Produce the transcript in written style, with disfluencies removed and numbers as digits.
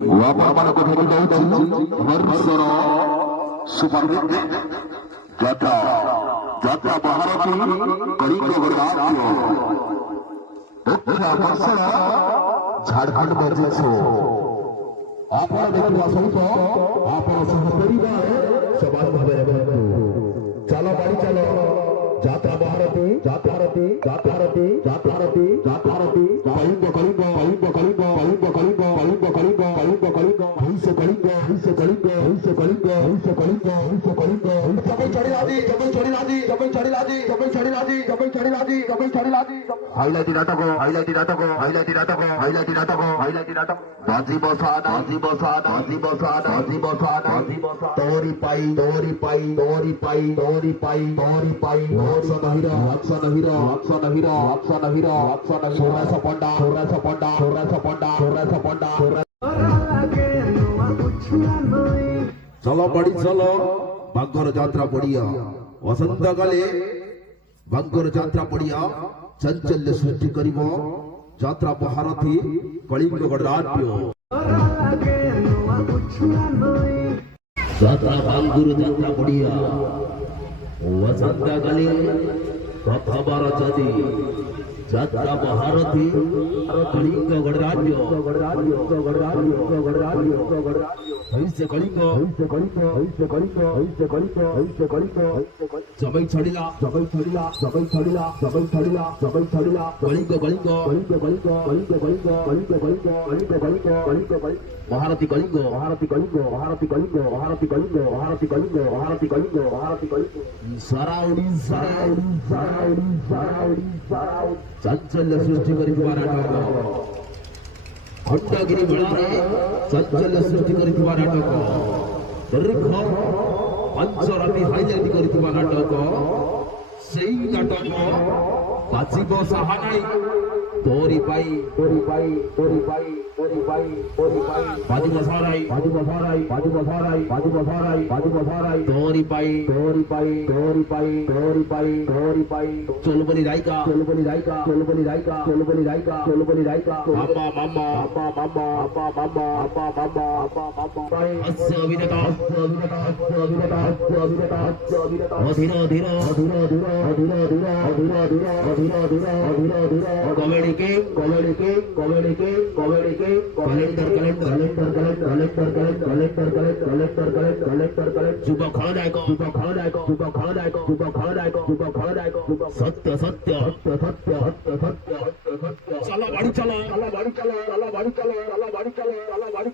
ଆପଣମାନଙ୍କୁ ଧରି ଯାଉଛି ହର୍ଷର ସୁପରହିଟ୍ ଯାତ୍ରା ଯାତ୍ରା ମହାରଥୀ କଳିଙ୍ଗ ରାଜ୍ୟ ବର୍ଷର ଝାଡ଼ଖଣ୍ଡ ବର୍ଜିଛ ଆପଣ ଦେଖିବା ସହିତ ଆପଣ ସହ ପରିବାର ସମାନ ଭାବରେ ରୁହନ୍ତୁ। ଚାଲ ବାଡ଼ି ଚାଲ ଯାତ୍ରା ମହାରଥୀ ଯାତ୍ରାରଥୀ ଯାତ୍ରାରଥୀ ଯାତ୍ରାରଥୀ ଯାତ୍ରାରଥୀ କଳିଙ୍ଗ କଳିଙ୍ଗ କଳିଙ୍ଗ କଳିଙ୍ଗ କଳିଙ୍ଗ କଳିଙ୍ଗ କଳିଙ୍ଗ କଳିଙ୍ଗ କଳିଙ୍ଗ କଳିଙ୍ଗ ହଂସ କଳିଙ୍ଗ ହଂସ କଳିଙ୍ଗ ହଂସ କଳିଙ୍ଗ ହଂସ କଳିଙ୍ଗ ହଂସ କଳିଙ୍ଗ ଜମି ଚଢ଼ିଲାଦି ଜମି ଚଢ଼ିଲାଦି ଜମି ଚଢ଼ିଲାଦି ଜମି ଚଢ଼ିଲାଦି ଜମି ଚଢ଼ିଲାଦି ଜମି ଚଢ଼ିଲାଦି ହାଇଲାଇଟ୍ ନାଟକ ହାଇଲାଇଟ୍ ନାଟକ ହାଇଲାଇଟ୍ ନାଟକ ହାଇଲାଇଟ୍ ନାଟକ ହାଇଲାଇଟ୍ ନାଟକ ବାଜିବ ସାଦ ବାଜିବ ସାଦ ବାଜିବ ସାଦ ବାଜିବ ସାଦ ବାଜିବ ସାଦ ତୋରି ପାଇ ତୋରି ପାଇ ତୋରି ପାଇ ତୋରି ପାଇ ତୋରି ପାଇ action hero action hero action hero action hero action ସୁରସ ପଣ୍ଡା ସୁରସ ପଣ୍ଡା ସୁରସ ପଣ୍ଡା ସୁରସ ପଣ୍ଡା চলো বাড়ি চলো বাঙ্গর যাত্রা পড়িয়া বসন্তকালে বাঙ্গর যাত্রা পড়িয়া চাঞ্চল্য সৃষ্টি করিব যাত্রা মহারথী কলিঙ্গ রাজ্য যাত্রা বাঙ্গুর যাত্রা পড়িয়া বসন্তকালে প্রথমবার যদি যাত্রা মহারথী কলিঙ্গ গণরাজ্য হইছে কলিঙ্গ হইছে কলিঙ্গ হইছে কলিঙ্গ হইছে কলিঙ্গ হইছে কলিঙ্গ সবাই ছড়িলা সবাই ছড়িলা সবাই ছড়িলা সবাই ছড়িলা সবাই ছড়িলা কলিঙ্গ কলিঙ্গ কলিঙ্গ কলিঙ্গ কলিঙ্গ কলিঙ্গ কলিঙ্গ কলিঙ্গ কলিঙ্গ কলিঙ্গ কলিঙ্গ কলিঙ্গ মহারথী কলিঙ্গ মহারথী কলিঙ্গ মহারথী কলিঙ্গ মহারথী কলিঙ্গ মহারথী কলিঙ্গ মহারথী কলিঙ্গ মহারথী কলিঙ্গ সারাউড়ি সারাউড়ি সারাউড়ি সারাউড়ি সারাউড়ি চাঞ্চল্য সৃষ্টি করিଥିବା ନାଟକ ଖଣ୍ଡଗିରି ମେଳାରେ ଚାଞ୍ଚଲ୍ୟ ସୃଷ୍ଟି କରିଥିବା ନାଟକ ଦୀର୍ଘ 5 ରାତି ହାଇଲାଇଟ୍ କରିଥିବା ନାଟକ ସେଇ ନାଟକ ବାଜିବ ସାହାନାଇ ତୋରି ପାଇ ତୋରି ପାଇ ତୋରି ପାଇ ତୋରି ପାଇ ତୋରି ପାଇ ବାଜିବ ସାରାଇ ବାଜିବ ସାରାଇ ବାଜିବ ସାରାଇ ବାଜିବ ସାରାଇ ବାଜିବ ସାରାଇ ତୋରି ପାଇ ତୋରି ପାଇ ତୋରି ପାଇ ତୋରି ପାଇ ତୋରି ପାଇ চলবনি রাইকা চলবনি রাইকা চলবনি রাইকা চলবনি রাইকা চলবনি রাইকা বাবা মামা বাবা মামা বাবা মামা বাবা মামা বাবা মামা হাস্য অভিনেতা হাস্য অভিনেতা হাস্য অভিনেতা হাস্য অভিনেতা হাস্য অভিনেতা অধীর অধীর অধীর অধীর অধীর অধীর অধীর অধীর অধীর অধীর অধীর অধীর কমেডি के कॉमेडी के कॉमेडी के कॉमेडी के calendar calendar calendar calendar calendar calendar calendar calendar calendar যুবক খলনায়ক যুবক খলনায়ক যুবক খলনায়ক যুবক খলনায়ক যুবক খলনায়ক সত্য সত্য সত্য সত্য সত্য সত্য সত্য চলো বাড়ি চলো চলো বাড়ি চলো চলো বাড়ি চলো চলো বাড়ি চলো চলো বাড়ি